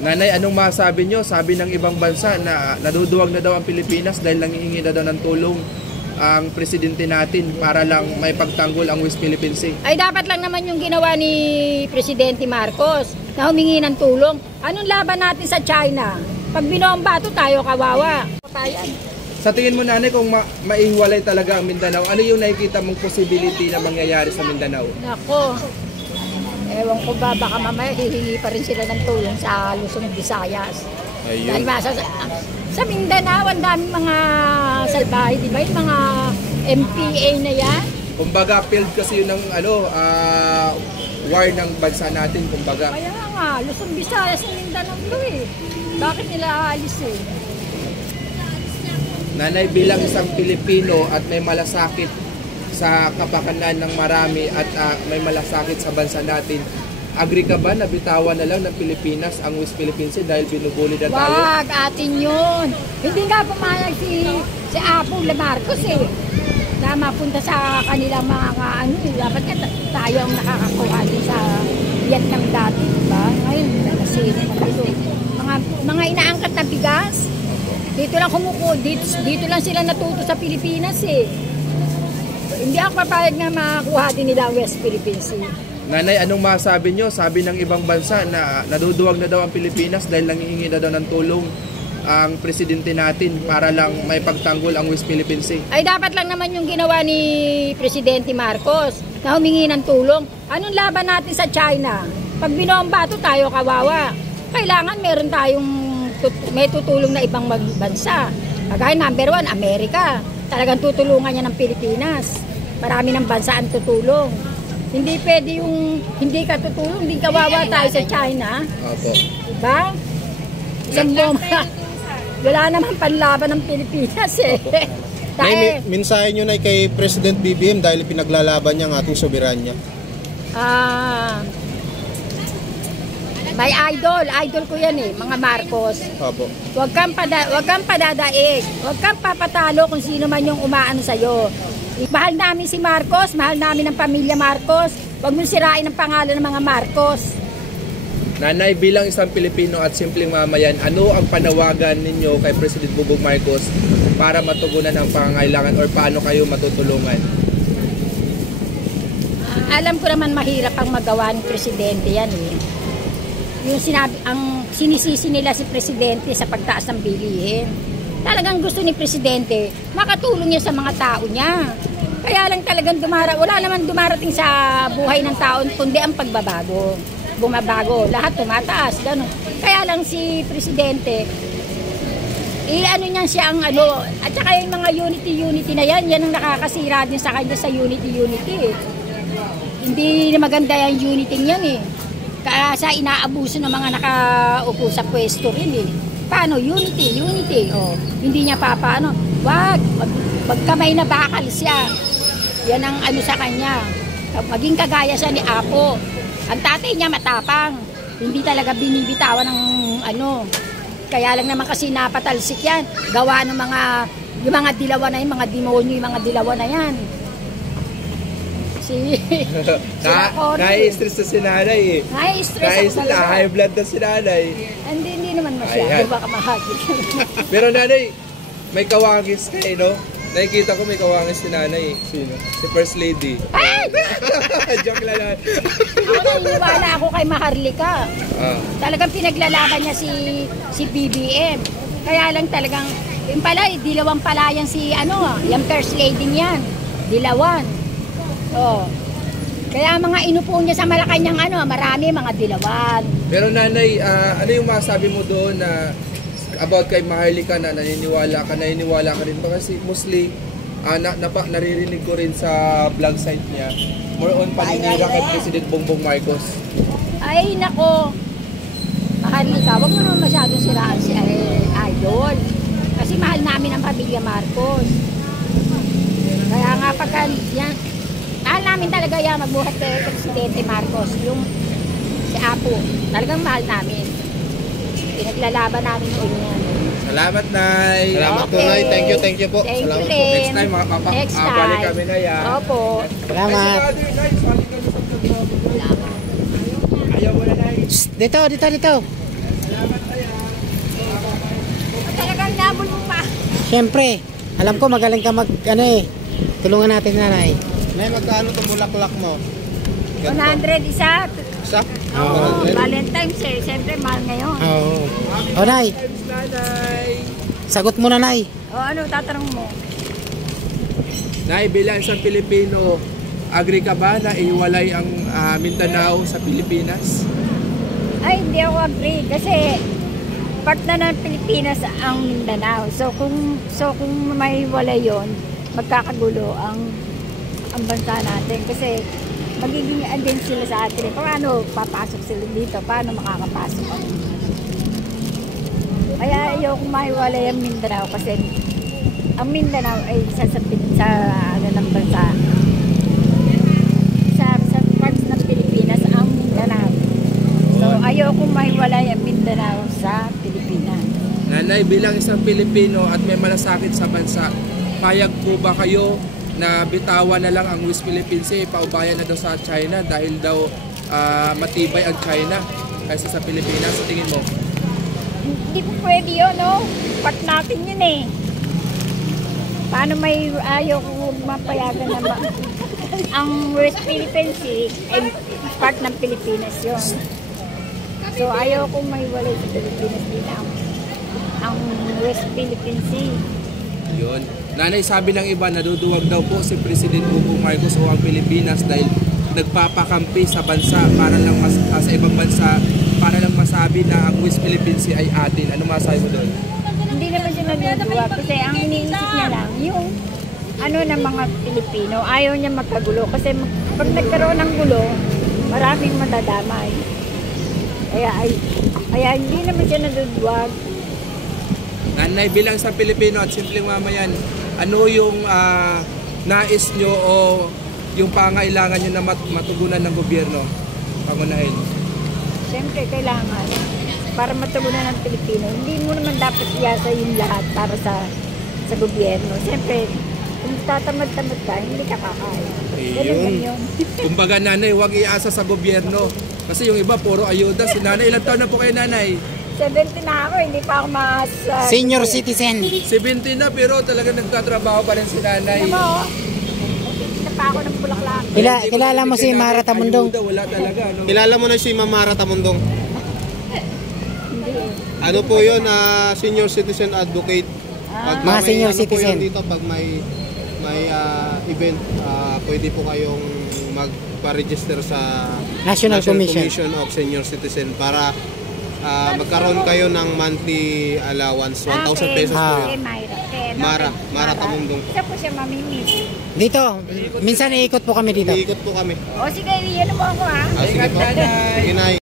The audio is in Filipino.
Nanay, anong masabi nyo? Sabi ng ibang bansa na naduduwag na daw ang Pilipinas dahil nangihingi na daw ng tulong ang presidente natin para lang may pagtanggol ang West Philippine Sea. Ay dapat lang naman yung ginawa ni Presidente Marcos na humingi ng tulong. Anong laban natin sa China? Pag binomba ito tayo kawawa. Sa tingin mo, nanay, kung maihiwalay talaga ang Mindanao, ano yung nakikita mong possibility na mangyayari sa Mindanao? Nako, ewan ko ba, baka mamaya hihingi pa rin sila ng tulong sa Luzon, Visayas. Dahil sa Mindanao, ang daming mga salbahe, di ba? Yung mga MPA na yan. Kumbaga, field kasi yun ng war ng bansa natin, kumbaga. Kaya nga, Luzon, Visayas, Mindanao eh. Bakit nila aalis eh? Nanay, bilang isang Pilipino at may malasakit sa kapakanan ng marami at may malasakit sa bansa natin, agree ka ba na bitawan na lang ng Pilipinas ang West Philippine Sea dahil binubuli na tayo? Wag, atin yun. Hindi nga pumayag si Apo Marcos eh. Na mapunta sa kanilang mga ano, dapat nga tayo ang nakakakuha din sa Vietnam dati, diba? Ngayon, kasi mga inaangkat na bigas. Dito lang dito lang sila natuto sa Pilipinas eh. Hindi ako papayag na makakuha din nila West Philippine Sea. Nanay, anong masabi nyo? Sabi ng ibang bansa na naduduwag na daw ang Pilipinas dahil nangihingi na daw ng tulong ang presidente natin para lang may pagtanggol ang West Philippine Sea. Ay dapat lang naman yung ginawa ni Presidente Marcos na humingi ng tulong. Anong laban natin sa China? Pag binomba ito tayo kawawa. Kailangan meron tayong may tutulong na ibang bansa. Kagaya number 1, Amerika. Talagang tutulungan niya ng Pilipinas. Marami ng bansa ang tutulong. Hindi pwede yung hindi ka tutulong, hindi kawawa tayo sa China. Opo. Diba? Isang bomba. Wala naman panlaban ng Pilipinas eh. May mensahe nyo na kay President BBM dahil pinaglalaban niya ang ating soberanya. May idol ko yan eh, mga Marcos. Opo. Huwag kang padadaig. Huwag kang papatalo kung sino man yung umaano sa'yo. Mahal namin si Marcos, mahal namin ang pamilya Marcos. Huwag mong sirain ang pangalan ng mga Marcos. Nanay, bilang isang Pilipino at simpleng mamayan, ano ang panawagan ninyo kay President Bongbong Marcos para matugunan ang pangangailangan or paano kayo matutulungan? Alam ko naman mahirap ang magawa ng Presidente yan eh. Yung sinisisi nila si Presidente sa pagtaas ng bilihin. Talagang gusto ni Presidente makatulong niya sa mga tao niya. Kaya lang talagang wala naman dumarating sa buhay ng tao kundi ang pagbabago. Bumabago, lahat tumataas, gano'n. Kaya lang si Presidente, ano niyan siya ang ano, at saka yung mga unity na yan ang nakakasira din sa kanya sa unity eh. Hindi na maganda yung unity niyan eh. Kaya sa inaabuso ng mga nakaupo sa pwesto rin eh. Paano? Unity. Oh, hindi niya papaano. Wag kamay na bakal siya. Yan ang ano sa kanya. Maging kagaya siya ni Apo. Ang tatay niya matapang. Hindi talaga binibitawan ng ano. Kaya lang naman kasi napatalsik yan. Gawa ng yung mga dilawan na yan, mga demonyo, yung mga dilawan na yan. Nai-stress na si nanay eh. Nai-stress ako talaga. High blood na si nanay. Hindi naman masyado. Baka mahagit. Pero nanay, may kawangis kayo, no? Nakikita ko may kawangis si nanay. Sino? Si First Lady. Joke lang. Ako naniniwala ako kay Maharlika. Talagang pinaglalaban niya si BBM. Kaya lang talagang, yung pala, dilawang pala yan yung First Lady niyan. Dilawan. Oh. Kaya mga inupo niya sa Malacanang marami mga dilawan. Pero nanay, ano yung masabi mo doon na about kay Maharlika na naniniwala ka rin ba kasi mostly naririnig ko rin sa vlog site niya more on paninira kay President Bongbong Marcos. Ay nako, Maharlika, wag mo naman masyadong siraan si idol kasi mahal namin ang pamilya Marcos. Kaya nga pagka yan mahal namin talaga yan magbuhat kay Presidente Marcos, yung si Apo. Talagang mahal namin. Pinaglalaban namin noon yan. Salamat, Nay. Salamat po, Nay. Thank you po. Thank Salamat you, po. Next time, balik kami na yan. Opo. Salamat. Ayaw mo na, Nay. Dito. Talagang nabol mo pa. Siyempre, alam ko magaling ka tulungan natin nanay. Nay, magkano itong bulaklak mo? 100 isa. Isa? Oo, 100. Valentine's eh. Siyempre, mahal ngayon. Oo. O nay, Nanay. sagot mo na nay. O ano, tatanong mo? Nay, bilang isang Pilipino, agree ka ba na ihiwalay ang Mindanao sa Pilipinas? Ay, hindi ako agree. Kasi part na ng Pilipinas ang Mindanao. So kung may wala yon, magkakagulo ang bansa natin. Kasi magiging din sila sa atin. Paano papasok sila dito? Paano makakapasok ang Kaya ayoko mahiwalay ang Mindanao kasi ang Mindanao ay isa sa ng bansa. Sa parts ng Pilipinas ang Mindanao. So ayoko mahiwalay ang Mindanao sa Pilipinas. Nanay, bilang isang Pilipino at may malasakit sa bansa, payag po ba kayo na bitawan na lang ang West Philippine Sea, paubayan na daw sa China dahil daw matibay ang China kaysa sa Pilipinas? Sa tingin mo? Hindi po pwede yun, no? Part natin yun eh. Paano may ayaw ko mapayagan na ang West Philippine Sea ay part ng Pilipinas yun. So ayaw ko may walay sa Pilipinas din ang West Philippine Sea. Yun. Nanay, sabi ng iba, naduduwag daw po si President Bongbong Marcos o ang Pilipinas dahil nagpapakampi sa bansa para lang sa ibang bansa para lang masabi na ang West Philippine Sea ay atin. Ano masabi mo doon? Hindi naman siya naduduwag kasi ang iniisip niya lang yung ng mga Pilipino, ayaw niya magkagulo kasi pag nagkaroon ng gulo, maraming madadamay. Kaya hindi naman siya naduduwag. Nanay, bilang sa Pilipino at simpleng mamayan, ano yung nais nyo o yung pangailangan nyo na matugunan ng gobyerno? Pangunahin. Siyempre, kailangan para matugunan ng Pilipino, hindi mo naman dapat iyasa yung lahat para sa gobyerno. Siyempre, kung tatamad-tamad ka, hindi ka kakain. Ganun lang yun. Kumbaga, nanay, huwag iasa sa gobyerno. Kasi yung iba, puro ayuda. Si nanay, ilang taon na po kayo, nanay? 70 na ako, hindi pa ako Senior citizen. 70 na, pero talaga nagtatrabaho pa rin si nanay. Alam mo, na pa ako ng bulaklak. Kilala mo si Mara Tamundong? Ayuda, wala talaga. No? Kilala mo na si Ma'am Mara Tamundong? Hindi eh. Ano po yun? Senior citizen advocate. Pag Mga may senior po citizen. yun dito, pag may event, pwede po kayong magpa-register sa National Commission of Senior Citizen para magkaroon kayo ng monthly allowance, 1,000 pesos po Kay yun. Mara Tamundong. Isa po siya mamimiss. Dito, minsan iikot po kami dito. Iikot po kami. O sige, iyan mo ako ha. Sige po. Ingat, nanay. Sige, Nay.